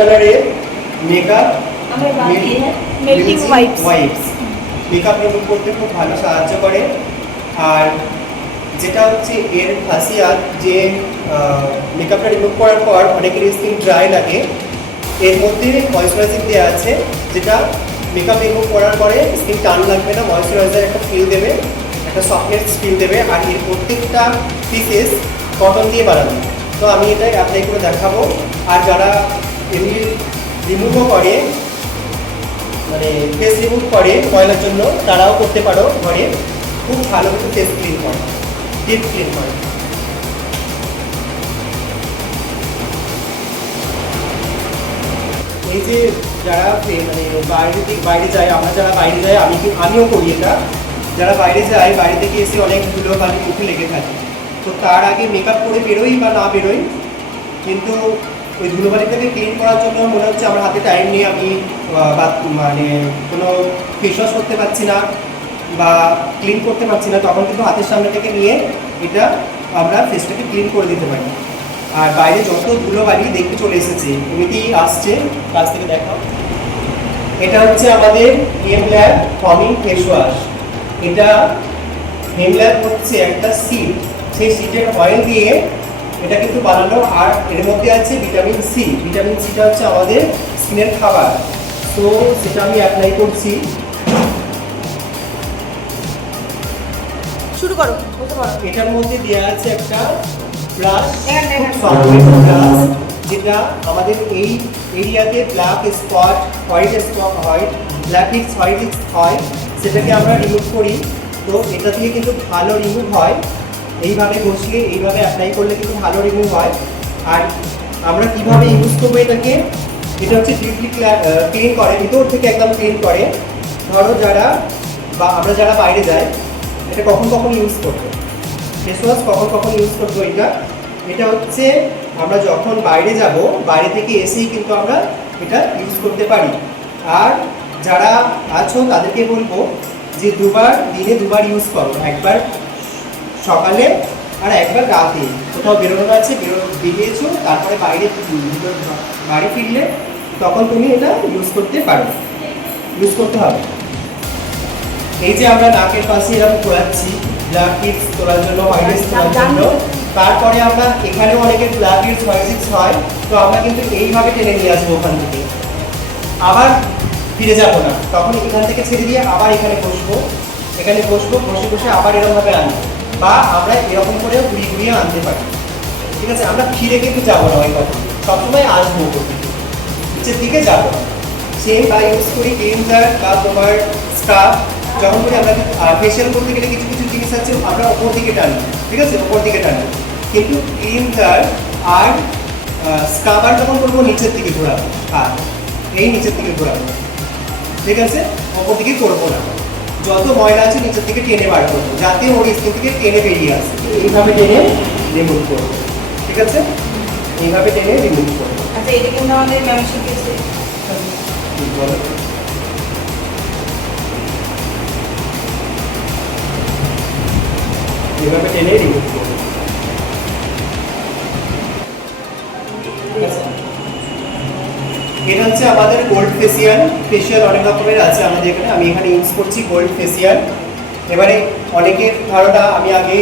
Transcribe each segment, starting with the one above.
কালারের makeup melting wipes makeup remove করতে খুব ভালো সাহায্য করে। আর যেটা হচ্ছে এর খাসিয়াত যে মেকআপটা রিমুভ করার পর অনেকের স্কিন ড্রাই লাগে, এর মধ্যে ময়শ্চারাইজিং দেওয়া আছে যেটা মেকআপ রিমুভ করার পরে স্কিন টান লাগবে না, ময়শ্চারাইজার একটা ফিল দেবে, একটা সফটনেস ফিল দেবে। আর এর প্রত্যেকটা পিসেস কটন দিয়ে বানানো। তো আমি এটাই অ্যাপ্লাই করে দেখাবো। আর যারা এমনি রিমুভও করে, মানে ফেস রিমুভ করে ময়লার জন্য, তারাও করতে পারো ঘরে। খুব ভালো করে ফেস ক্লিন করে, ডিপ ক্লিন করে। এই যে যারা মানে বাইরে যায়, আমরা যারা বাইরে যাই, আমিও করি এটা, যারা বাইরে যায় বাইরে থেকে এসে অনেক ধুলো বালি মুখে লেগে থাকে। তো তার আগে মেকআপ করে বেরোই বা না বেরোই, কিন্তু ওই ধুলোবালিটাকে ক্লিন করার জন্য মনে হচ্ছে আমার হাতে টাইম নেই, আমি মানে কোনো ফেস ওয়াশ করতে পারছি না বা ক্লিন করতে পারছি না, তখন কিন্তু হাতের সামনে থেকে নিয়ে এটা আমরা ফেসটাকে ক্লিন করে দিতে পারি। আর বাইরে যত ধুলোবালি দেখতে চলে এসেছে, এমনিতেই আসছে, কাছ থেকে দেখাও। এটা হচ্ছে আমাদের হেমল্যাব ফমিং ফেস ওয়াশ। এটা হেমল্যাব হচ্ছে একটা সিড, সেই সিডের অয়েল দিয়ে এটা কিন্তু বানানো। আর এর মধ্যে আছে ভিটামিন সি। ভিটামিন সিটা হচ্ছে আমাদের স্কিনের খাবার। তো সেটা আমি অ্যাপ্লাই করছি। শুরু করো, বলতে পারো। এটার মধ্যে দেওয়া আছে একটা ব্রাশ, ব্রাশ যেটা আমাদের এই এরিয়াতে ব্ল্যাক স্পট, হোয়াইট ব্ল্যাকিক্স হোয়াইট হয়, সেটাকে আমরা রিমুভ করি। তো এটা দিয়ে কিন্তু ভালো রিমুভ হয়। এইভাবে ঘষলে, এইভাবে অ্যাপ্লাই করলে কিন্তু ভালো রিমুভ হয়। আর আমরা কিভাবে ইউজ করবো এটাকে, এটা হচ্ছে ডিপলি ক্লিন করে, ভিতর থেকে একদম ক্লিন করে। ধরো আমরা যারা বাইরে যাই, এটা কখন ইউজ করবো, ফেস ওয়াশ কখন ইউজ করবো, এটা হচ্ছে আমরা যখন বাইরে যাব, বাইরে থেকে এসেই কিন্তু আমরা এটা ইউজ করতে পারি। আর যারা আছো তাদেরকে বলবো যে দিনে দুবার ইউজ করো, একবার সকালে আর একবার রাতে। কোথাও বেরোনো আছে, বেরিয়েছো, তারপরে বাড়ি ফিরলে তখন তুমি এটা ইউজ করতে পারো, ইউজ করতে হবে। এই যে আমরা নাকের পাশে এরকম ঘোরাচ্ছি ব্ল্যাক হিটস তোলার জন্য, হোয়াইট হিটস তোলার জন্য। তারপরে আমরা এখানেও অনেকের ব্ল্যাক হিটস হোয়াইট হিটস হয়, তো আমরা কিন্তু এইভাবে টেনে নিয়ে আসবো ওখান থেকে, আবার ফিরে যাবো না। তখন এখান থেকে ছেড়ে দিয়ে আবার এখানে বসবো, বসে আবার এরকমভাবে আনবো, বা আমরা এরকম করেও ঘুরিয়ে আনতে পারি। ঠিক আছে, আমরা ফিরে কিন্তু যাবো না, ওই কথা সবসময় আসবো, নিচের দিকে যাবো না। সেম বা ইউজ করি ক্লিনজার বা তোমার স্ক্রাব। যখন করে আমরা ফেশিয়াল করতে গেলে কিছু জিনিস আছে আমরা ওপর দিকে টানি, ঠিক আছে, ওপর দিকে টানি। কিন্তু ক্লিনজার আর স্ক্রাবার যখন করবো নিচের দিকে ঘোরাবো, আর এই নিচের দিকে ঘোরাবো, ঠিক আছে, ওপর দিকে করবো না। যত ময়লা আছে নিচের দিকে টেনে বার করবো, যাতে ওর স্কিন থেকে টেনে বেরিয়ে আসে। এইভাবে টেনে রিমুভ করবো, ঠিক আছে, এইভাবে টেনে রিমুভ করবো। আচ্ছা, এটা কিন্তু আমাদের ম্যাম শিখিয়েছে। বলো, এইভাবে টেনে রিমুভ করবো। এটা হচ্ছে আমাদের গোল্ড ফেশিয়াল অনেক রকমের আছে আমাদের এখানে। আমি এখানে ইউজ করছি গোল্ড ফেশিয়াল। এবারে অনেকের ধারণা আমি আগে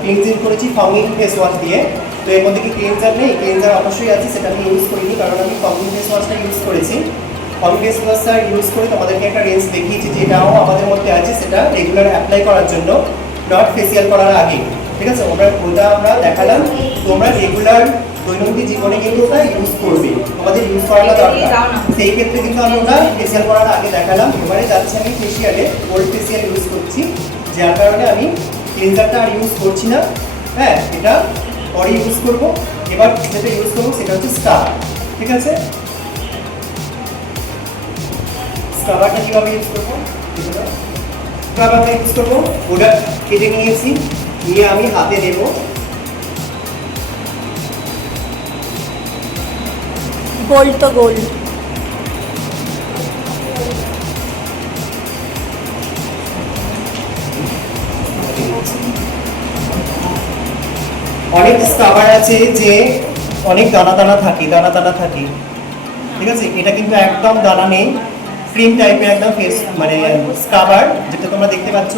ক্লিনজিং করেছি ফমিং ফেস ওয়াশ দিয়ে, তো এর মধ্যে কি ক্লিনজার নেই? ক্লিনজার অবশ্যই আছে, সেটা আমি ইউজ করিনি, কারণ আমি ফমিং ফেস ওয়াশটা ইউজ করেছি। ফমিং ফেস ওয়াশটা ইউজ করে তোমাদেরকে একটা রেঞ্জ দেখিয়েছি, যেটাও আমাদের মধ্যে আছে, সেটা রেগুলার অ্যাপ্লাই করার জন্য, নট ফেসিয়াল করার আগে, ঠিক আছে। ওটা আমরা দেখালাম, তোমরা রেগুলার দৈনন্দিন জীবনে কিন্তু ওটা ইউজ করবে, আমাদের ইউজ করাটা দরকার। সেই ক্ষেত্রে কিন্তু আমি ওটা ফেসিয়াল করার আগে দেখালাম। এবারে যাচ্ছি আমি ফেসিয়ালে, গোল্ড ফেসিয়াল ইউজ করছি, যার কারণে আমি ক্লিনজারটা আর ইউজ করছি না। হ্যাঁ, এটা পরে ইউজ করবো। এবার যেটা ইউজ করবো সেটা হচ্ছে স্ক্রাব, ঠিক আছে। স্ক্রাবারটা কীভাবে ইউজ করবো, স্ক্রাবারটা ইউজ করবো, ওটা কেটে নিয়েছি, নিয়ে আমি হাতে দেবো। গোল তো গোল। অনেক স্ক্রাবার আছে যে অনেক দানা দানা থাকে, ঠিক আছে, এটা কিন্তু একদম দানা নেই, ক্রিম টাইপের একদম ফেস মানে স্ক্রাবার, যেটা তোমরা দেখতে পাচ্ছ।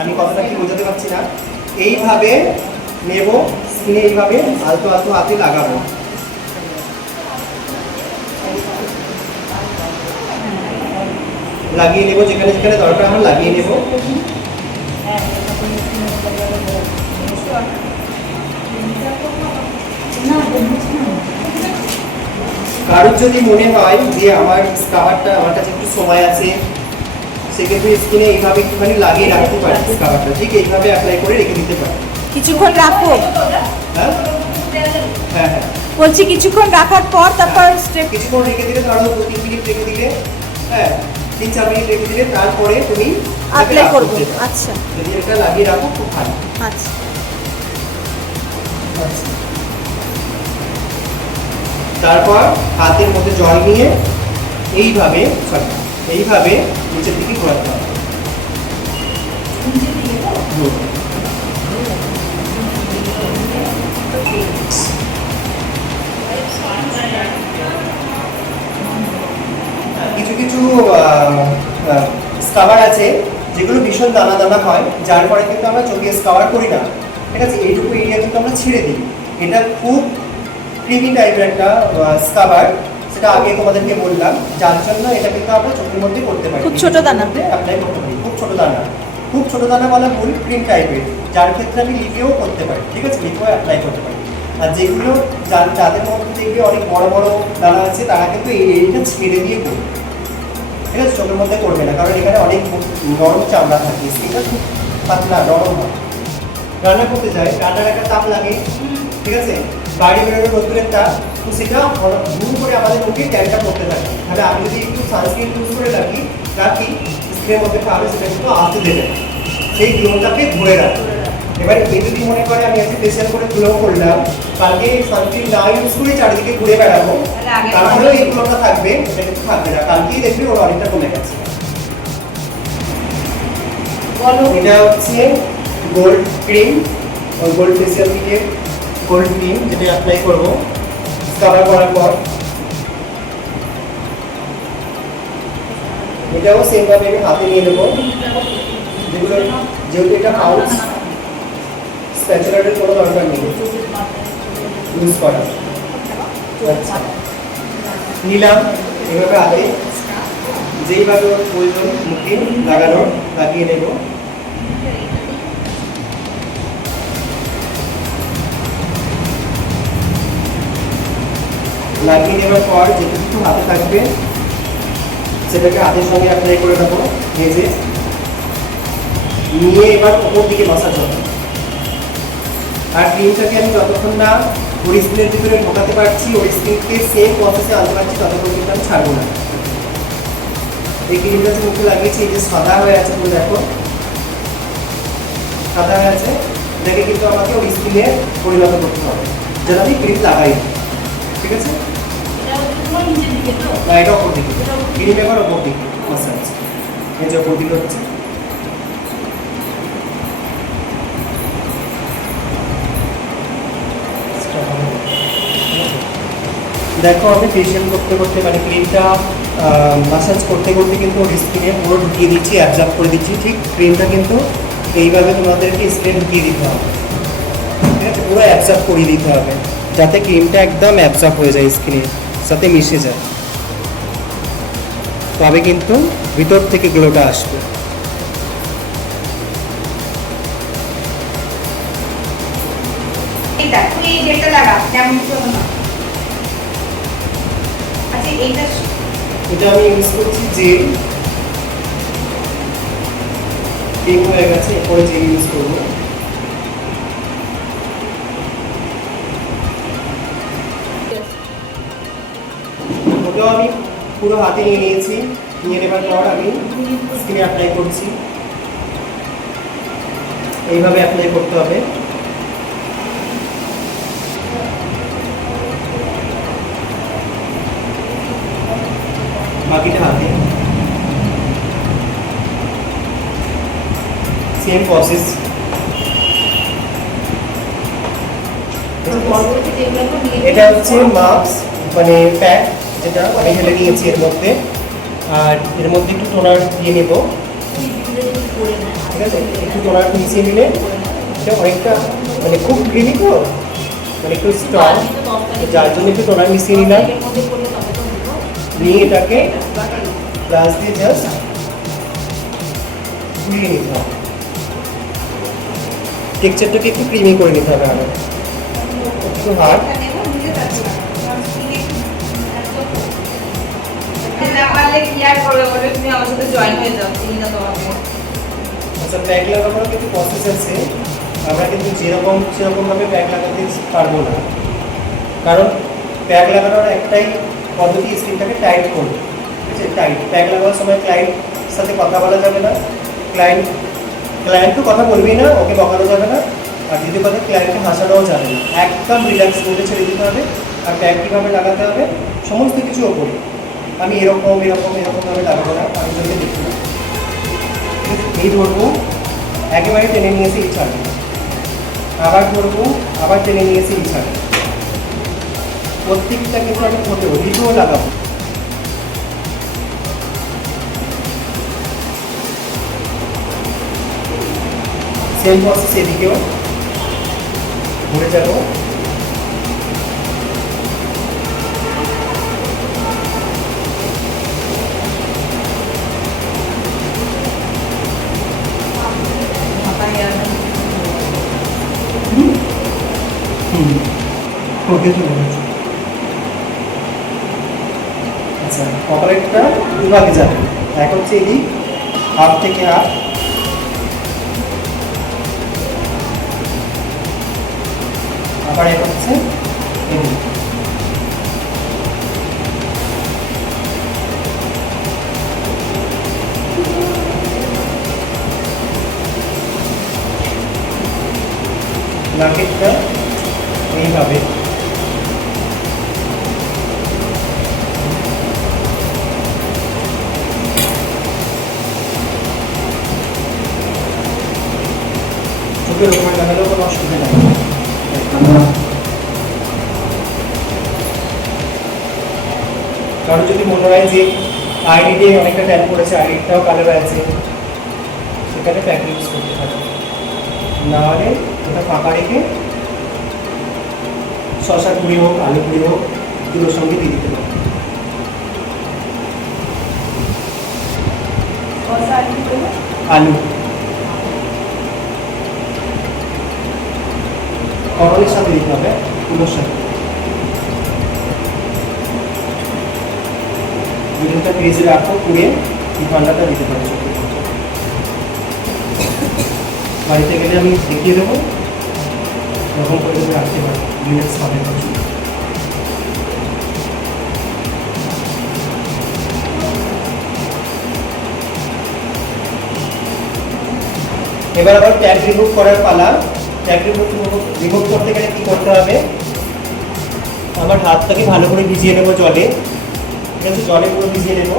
আমি কথাটা কি বোঝাতে পারছি না। এইভাবে নেব, স্কিনে এইভাবে আলতো আলতো হাতে লাগাবো। লাগিয়ে নেব, যেখানে যেখানে দরকার আমার লাগিয়ে নেব। কারোর যদি মনে হয় যে আমার স্ক্রাবারটা আমার কাছে একটু সময় আছে, সেক্ষেত্রে স্কিনে এইভাবে একটুখানি লাগিয়ে রাখতে পারে স্ক্রাবারটা, ঠিক এইভাবে অ্যাপ্লাই করে রেখে দিতে পারে। কিছুক্ষণ রাখো। হ্যাঁ হ্যাঁ হ্যাঁ, বলছি কিছুক্ষণ রাখার পর তারপর স্টেপ। কিছুক্ষণ রেখে দিলে, ধরো 2-3 মিনিট রেখে দিলে, হ্যাঁ 3-4 মিনিট রেখে দিলে, তারপরে তুমি অ্যাপ্লাই করবো। আচ্ছা যদি এটা লাগিয়ে রাখো খুব ভালো। আচ্ছা। তারপর হাতের মধ্যে জল নিয়ে এইভাবে এইভাবে নিচের দিকে ঘোরাতে হবে। কিছু কিছু স্কাবার আছে যেগুলো ভীষণ দানা দানা হয়, যার পরে কিন্তু আমরা চোখে স্কাবার করি না। ঠিক আছে, এইটুকু এরিয়া কিন্তু আমরা ছেড়ে দিই। এটা খুব ক্রিমি টাইপের একটা স্কাবার, সেটা আগে তোমাদেরকে বললাম, যার জন্য এটা কিন্তু আমরা চোখের মধ্যে করতে পারি। খুব ছোট দানা অ্যাপ্লাই করতে পারি, খুব ছোট দানা, খুব ছোট দানা বলা ভুল, ক্রিম টাইপের, যার ক্ষেত্রে আমি লিপেও করতে পারি। ঠিক আছে, লিপেও অ্যাপ্লাই করতে পারি। আর যেগুলো যাদের মধ্যে দেখবে অনেক বড় বড় দানা আছে, তারা কিন্তু এই এরিয়াটা ছেড়ে দিয়ে করবে। ঠিক আছে, চোখের মধ্যে করবে না, কারণ এখানে অনেক নরম চামড়া থাকে, স্কিনটা খুব পাতলা নরম হয়। রান্না করতে যায়, রান্নার একটা তাপ লাগে, ঠিক আছে, বাইরে বেরোনো রোদ্দুরের তাপ, তো সেটা ভুল করে আমাদের মুখে ট্যানটা করতে থাকে। তাহলে আমি যদি একটু সানস্ক্রিন ইউজ করে রাখি স্কিনের মধ্যে, তাহলে সেটা কিন্তু আসতে দেবে না, সেই গ্লোটাকে ধরে রাখে। এবার এ যদি মনে করে আমি আজকে ফেশিয়াল করে গ্লো করলাম, কালকে সানস্ক্রিন না ইউজ করে চারিদিকে ঘুরে বেড়াবো, তারপরেও এই গ্লোটা থাকবে, এটা কিন্তু থাকবে না, কালকেই দেখবে ওর অনেকটা কমে গেছে। এটা হচ্ছে গোল্ড ক্রিম, ওই গোল্ড ফেশিয়াল থেকে গোল্ড ক্রিম, যেটা অ্যাপ্লাই করবো স্ক্রাবার করার পর। এটাও সেম ভাবে আমি হাতে নিয়ে নেবো, যেগুলো যেহেতু এটা পাউচ, স্প্যাচুলারের কোনো দরকার নেই ইউজ করা। আচ্ছা, নিলাম এভাবে হাতে, যেইভাবে ওর প্রয়োজন মুখে লাগানোর লাগিয়ে নেব। লাগিয়ে নেওয়ার পর যেটুকু হাতে থাকবে সেটাকে হাতের সঙ্গে অ্যাপ্লাই করে দেবো ভেজে নিয়ে, এবার ওপর দিকে মাসাজ হবে। আর ক্রিমটাকে আমি যতক্ষণ না ওর স্কিনের ভিতরে ঢোকাতে পারছি, ওর স্কিনকে সেম প্রসেসে আনতে পারছি, ততক্ষণ কিন্তু আমি ছাড়বো না। এই ক্রিমটা যে মুখে লাগিয়েছি, এই যে সাদা হয়ে আছে, পুরো দেখো সাদা হয়ে আছে, এটাকে কিন্তু আমাকে ওর স্কিনে পরিণত করতে হবে, যেন আমি ক্রিম লাগাই। ঠিক আছে, না এটা ওপর দিকে, ক্রিম এবার ওপর দিকে মাসাজ, এই যে ওপর দিকে হচ্ছে। দেখো আমি ফেশিয়াল করতে করতে মানে ক্রিমটা মাসাজ করতে করতে কিন্তু ওর স্কিনে পুরো ঢুকিয়ে দিচ্ছি, অ্যাবজর্ব করে দিচ্ছি। ঠিক ক্রিমটা কিন্তু এইভাবে তোমাদেরকে স্কিনে ঢুকিয়ে দিতে হবে, ঠিক আছে, পুরো অ্যাবজর্ব করে দিতে হবে, যাতে ক্রিমটা একদম অ্যাবজর্ব হয়ে যায়, স্কিনের সাথে মিশে যায়, তবে কিন্তু ভিতর থেকে গ্লোটা আসবে। এটা তুই এই যেটা লাগা যেমন করব না। আচ্ছা এটা আমি ইউজ করছি জেল, ক্রিম হয়ে গেছে, এরপরে জেল ইউজ করবো। ওটাও আমি পুরো হাতে নিয়ে নিয়েছি, নিয়ে নেবার পর আমি স্কিনে অ্যাপ্লাই করছি, এইভাবে অ্যাপ্লাই করতে হবে। বাকিটা হাতে সেম প্রসেস। এটা হচ্ছে মাস্ক মানে প্যাক, যেটা আমি ঢেলে নিয়েছি এর মধ্যে, আর এর মধ্যে একটু টোনার দিয়ে নেব, ঠিক আছে? একটু টোনার মিশিয়ে নিলে এটা অনেকটা মানে খুব ক্রিমি তো, মানে একটু স্ট্রং, যার জন্য একটু টোনার মিশিয়ে নিলাম, নিয়ে এটাকে ব্রাশ দিয়ে জাস্ট ঘুরিয়ে নিতে হবে। টেক্সচারটাকে একটু ক্রিমি করে নিতে হবে, আরো একটু হার্ড। না পারলে কি আর করবে, বলে তুমি আমার সাথে জয়েন হয়ে যাও, চিনি না তোমাকে। আচ্ছা, প্যাক লাগানোর কিন্তু প্রসেস আছে, আমরা কিন্তু যেরকম সেরকমভাবে প্যাক লাগাতে পারবো না, কারণ প্যাক লাগানোর একটাই পদ্ধতি, স্কিনটাকে টাইট করবে, ঠিক আছে? টাইট প্যাক লাগানোর সময় ক্লায়েন্টের সাথে কথা বলা যাবে না, ক্লায়েন্ট তো কথা বলবেই না, ওকে বকানো যাবে না, আর দ্বিতীয় কথা ক্লায়েন্টকে হাসানোও যাবে না, একদম রিল্যাক্স করে ছেড়ে দিতে হবে। আর প্যাক কীভাবে লাগাতে হবে সমস্ত কিছু ওপরে, আমি এরকমভাবে লাগাবো না, আমি যদি দেখি না, এই ধরবো, একেবারে টেনে নিয়েছি এই ছাড়ে, আবার ধরবো, আবার টেনে নিয়েছি এই ছাড়ে, প্রত্যেকটা কিন্তু আমি ফোটেও ভিডিও লাগাবো। সেম প্রসেস এদিকেও ঘুরে যাবো, ওকে চলে যাচ্ছে। আচ্ছা, কপালেরটা দুভাগে যাবে, এক হচ্ছে এদিক হাফ থেকে হাফ, আবার এক হচ্ছে এদিক। নাকেরটা এইভাবে, চোখের উপরে লাগালেও কোনো অসুবিধা নেই। কারণ যদি মনে হয় যে আইডিতে অনেকটা ট্যান পড়েছে, আইডিটাও কালো আছে, সেখানে প্যাক ইউজ করতে পারে, নাহলে ওটা ফাঁকা রেখে শশা কুড়ি হোক, আলু কুড়ি হোক, দুটোর সঙ্গে দিয়ে দিতে পারে। আলু করলের সাথে দিতে হবে, কুলোর সাথে। দুটোটা ফ্রিজে রাখো, পুড়িয়ে ঠান্ডাটা দিতে পারে। বাড়িতে গেলে আমি দেখিয়ে দেবো, তখন করে দেবে রাখতে পারি, মিনিটস হবে। এবার আবার ট্যাগ রিমুভ করার পালা। ট্যাগ রিমুভ করতে গেলে কী করতে হবে, আমার হাতটাকে ভালো করে ভিজিয়ে নেবো জলে, ঠিক আছে? জলে পুরো ভিজিয়ে নেবো,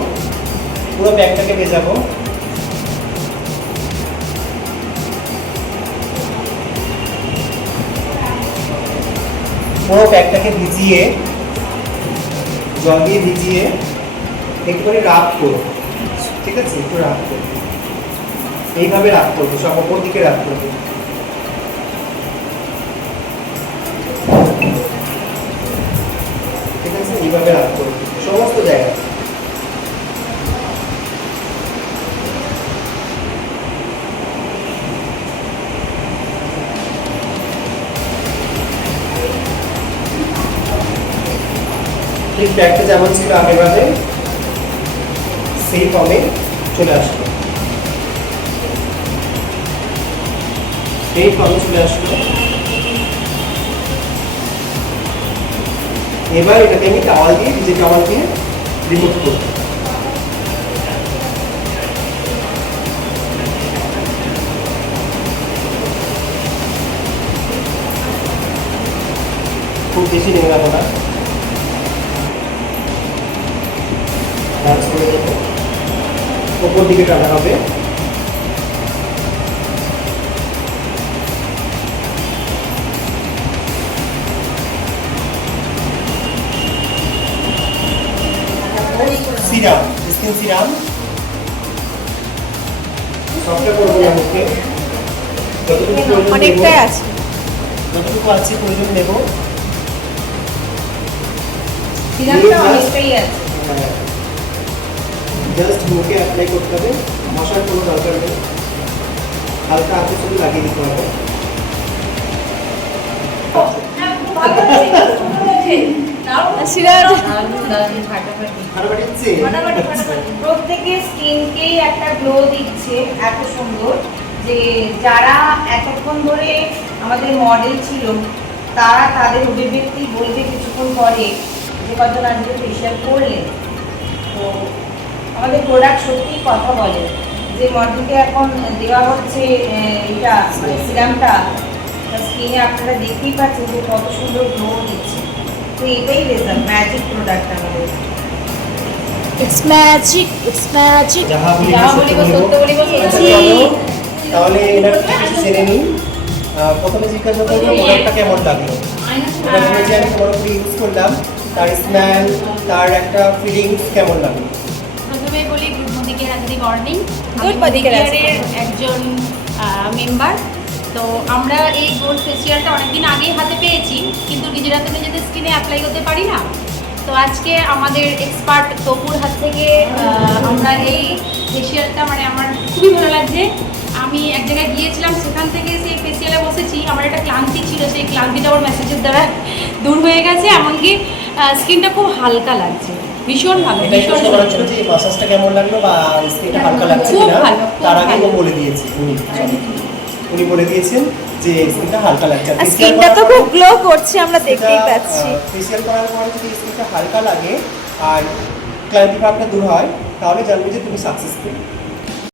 পুরো প্যাকটাকে ভেজাবো। পুরো প্যাকটাকে ভিজিয়ে, জল দিয়ে ভিজিয়ে একটু করে রাফ করবো, ঠিক আছে? একটু রাফ করবো, এইভাবে রাফ করবো, সব ওপর দিকে রাফ করবো, ঠিক আছে? এইভাবে রাফ করবো সমস্ত জায়গায়। ঠিক প্যাকটা যেমন ছিল আগেরবারে সেই ফর্মে চলে আসলো, এই ফর্মে চলে আসলো। এবার এটাকে আমি টাওয়াল দিয়ে, ভিজে টাওয়াল দিয়ে রিমুভ করব। খুব বেশি নেমে না, ওপর দিকে টানা হবে। Serum, skin serum. সবটা করবো না মুখে, যতটুকু প্রয়োজন নেব, অনেকটাই আছে। যতটুকু আছে প্রয়োজন নেব। সিরামটা অনেকটাই আছে। জাস্ট মুখে অ্যাপ্লাই করতে হবে, মশার কোনো দরকার নেই, হালকা হাতে শুধু লাগিয়ে দিতে হবে। সিরাজ ফাটাফাটি হচ্ছে। প্রত্যেকের স্কিনকেই একটা গ্লো দিচ্ছে এত সুন্দর, যে যারা এতক্ষণ ধরে আমাদের মডেল ছিল তারা তাদের অভিব্যক্তি বলবে কিছুক্ষণ পরে, যে কজন আজকে ফেশিয়াল করলেন। তো আমাদের প্রোডাক্ট সত্যিই কথা বলে, যে মডেলকে এখন দেওয়া হচ্ছে এটা সিরামটা, স্কিনে আপনারা দেখতেই পাচ্ছেন যে কত সুন্দর গ্লো দিচ্ছে। তো এটাই রেজাল্ট, ম্যাজিক প্রোডাক্ট আমাদের। It's magic, it's magic. যাহা যাহা বলিব বলিব সত্য সত্য বলিব, বলিব। আচ্ছা, জি। চলো, তাহলে এনার থেকে কিছু জেনে নিই। প্রথমে জিজ্ঞাসা করবো প্রোডাক্টটা কেমন লাগলো। এটা যে আমি পুরোপুরি ইউজ করলাম, তার স্মেল, তার একটা ফিলিংস কেমন লাগলো? প্রথমে বলি গুড মর্নিংয়ের হাজারি মর্নিং। Good morning, এর একজন মেম্বার। তো আমরা এই গোল্ড ফেসিয়ালটা অনেকদিন আগেই হাতে পেয়েছি, কিন্তু নিজেরা তো নিজেদের স্কিনে অ্যাপ্লাই করতে পারি না। তো আজকে আমাদের এক্সপার্ট তপুর হাত থেকে আমরা এই ফেসিয়ালটা, মানে আমার খুবই ভালো লাগছে। আমি এক জায়গায় গিয়েছিলাম, সেখান থেকে সেই ফেসিয়ালে বসেছি, আমার একটা ক্লান্তি ছিল, সেই ক্লান্তিটা আমার মেসেজের দ্বারা দূর হয়ে গেছে। এমনকি স্কিনটা খুব হালকা লাগছে, ভীষণ ভালো, এটাই ভীষণ প্রশ্ন করা ছিল যে এই মাসাজটা কেমন লাগলো বা স্কিনটা হালকা লাগছে খুব কিনা। ভালো, খুব তার আগে ভালো। ও বলে দিয়েছে, উনি বলে দিয়েছেন যে স্কিনটা হালকা লাগছে। আর স্কিনটা তো খুব গ্লো করছে, আমরা দেখতেই পাচ্ছি। ফেসিয়াল করার পরে যদি স্কিনটা হালকা লাগে আর ক্লান্তি ভাবটা দূর হয়, তাহলে জানবে যে তুমি সাকসেসফুল।